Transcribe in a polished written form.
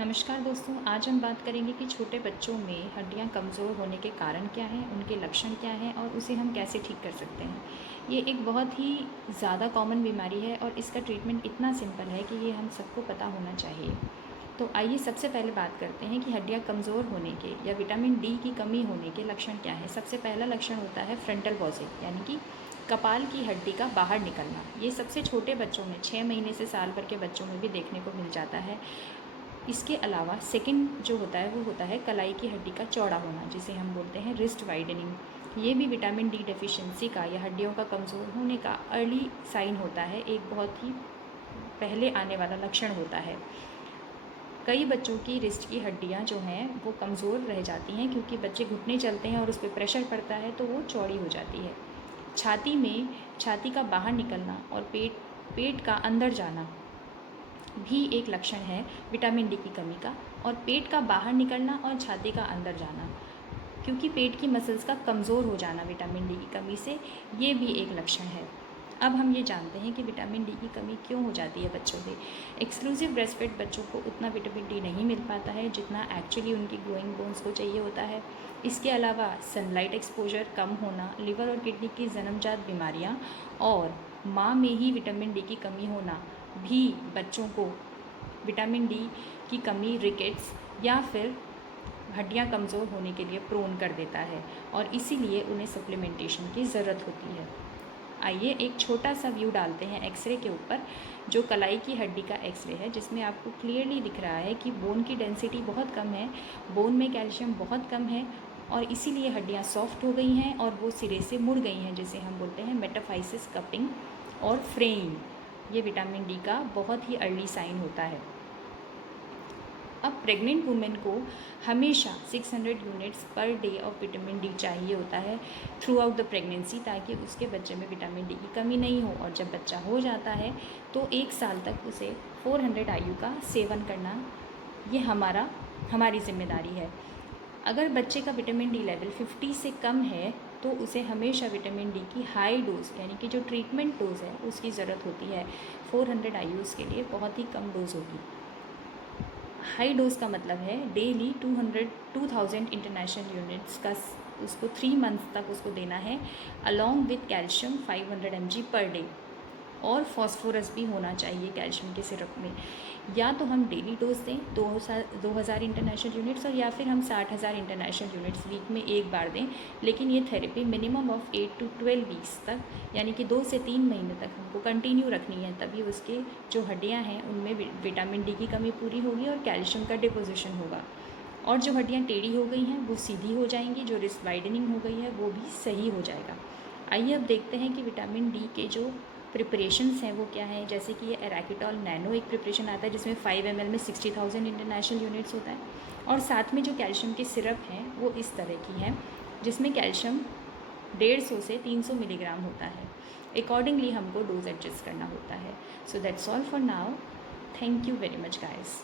नमस्कार दोस्तों, आज हम बात करेंगे कि छोटे बच्चों में हड्डियां कमज़ोर होने के कारण क्या हैं, उनके लक्षण क्या हैं और उसे हम कैसे ठीक कर सकते हैं। ये एक बहुत ही ज़्यादा कॉमन बीमारी है और इसका ट्रीटमेंट इतना सिंपल है कि ये हम सबको पता होना चाहिए। तो आइए सबसे पहले बात करते हैं कि हड्डियाँ कमज़ोर होने के या विटामिन डी की कमी होने के लक्षण क्या हैं। सबसे पहला लक्षण होता है फ्रंटल पॉज़े, यानी कि कपाल की हड्डी का बाहर निकलना। ये सबसे छोटे बच्चों में 6 महीने से साल भर के बच्चों में भी देखने को मिल जाता है। इसके अलावा सेकंड जो होता है वो होता है कलाई की हड्डी का चौड़ा होना, जिसे हम बोलते हैं रिस्ट वाइडनिंग। ये भी विटामिन डी डेफिशिएंसी का या हड्डियों का कमज़ोर होने का अर्ली साइन होता है, एक बहुत ही पहले आने वाला लक्षण होता है। कई बच्चों की रिस्ट की हड्डियां जो हैं वो कमज़ोर रह जाती हैं क्योंकि बच्चे घुटने चलते हैं और उस पर प्रेशर पड़ता है तो वो चौड़ी हो जाती है। छाती में छाती का बाहर निकलना और पेट का अंदर जाना भी एक लक्षण है विटामिन डी की कमी का। और पेट का बाहर निकलना और छाती का अंदर जाना, क्योंकि पेट की मसल्स का कमज़ोर हो जाना विटामिन डी की कमी से, ये भी एक लक्षण है। अब हम ये जानते हैं कि विटामिन डी की कमी क्यों हो जाती है बच्चों से। एक्सक्लूसिव ब्रेस्ट फीड बच्चों को उतना विटामिन डी नहीं मिल पाता है जितना एक्चुअली उनकी ग्रोइंग बोन्स को चाहिए होता है। इसके अलावा सनलाइट एक्सपोजर कम होना, लिवर और किडनी की जन्मजात बीमारियां और माँ में ही विटामिन डी की कमी होना भी बच्चों को विटामिन डी की कमी, रिकेट्स या फिर हड्डियां कमज़ोर होने के लिए प्रोन कर देता है और इसीलिए उन्हें सप्लीमेंटेशन की ज़रूरत होती है। आइए एक छोटा सा व्यू डालते हैं एक्सरे के ऊपर, जो कलाई की हड्डी का एक्सरे है, जिसमें आपको क्लियरली दिख रहा है कि बोन की डेंसिटी बहुत कम है, बोन में कैल्शियम बहुत कम है और इसीलिए हड्डियां सॉफ्ट हो गई हैं और वो सिरे से मुड़ गई हैं, जिसे हम बोलते हैं मेटाफाइसिस, कपिंग और फ्रेइंग। ये विटामिन डी का बहुत ही अर्ली साइन होता है। अब प्रेग्नेंट वुमेन को हमेशा 600 units per day of vitamin D चाहिए होता है थ्रू आउट द प्रेगनेंसी, ताकि उसके बच्चे में विटामिन डी की कमी नहीं हो। और जब बच्चा हो जाता है तो 1 साल तक उसे 400 IU का सेवन करना ये हमारी जिम्मेदारी है। अगर बच्चे का विटामिन डी लेवल 50 से कम है तो उसे हमेशा विटामिन डी की हाई डोज, यानी कि जो ट्रीटमेंट डोज है उसकी ज़रूरत होती है। 400 IUs के लिए बहुत ही कम डोज होगी। हाई डोज का मतलब है डेली 2000 इंटरनेशनल यूनिट्स का उसको 3 मंथ्स तक उसको देना है, along with calcium 500 mg per day. और फॉस्फोरस भी होना चाहिए कैल्शियम के सिरप में। या तो हम डेली डोज दें 2000 इंटरनेशनल यूनिट्स, और या फिर हम 60,000 इंटरनेशनल यूनिट्स वीक में एक बार दें। लेकिन ये therapy minimum of 8 to 12 weeks तक, यानी कि 2 से 3 महीने तक हमको कंटिन्यू रखनी है, तभी उसके जो हड्डियाँ हैं उनमें विटामिन डी की कमी पूरी होगी और कैल्शियम का डिपोजिशन होगा। और जो हड्डियाँ टेढ़ी हो गई हैं वो सीधी हो जाएंगी, जो रिस्ट वाइडनिंग हो गई है वो भी सही हो जाएगा। आइए अब देखते हैं कि विटामिन डी के जो प्रिपरेशंस हैं वो क्या है। जैसे कि ये एराकिटॉल नैनो एक प्रिपरेशन आता है जिसमें 5 ml में 60,000 इंटरनेशनल यूनिट्स होता है। और साथ में जो कैल्शियम के सिरप हैं वो इस तरह की हैं, जिसमें कैल्शियम 150 से 300 मिलीग्राम होता है। अकॉर्डिंगली हमको डोज एडजस्ट करना होता है। So that's all for now. Thank you very much guys.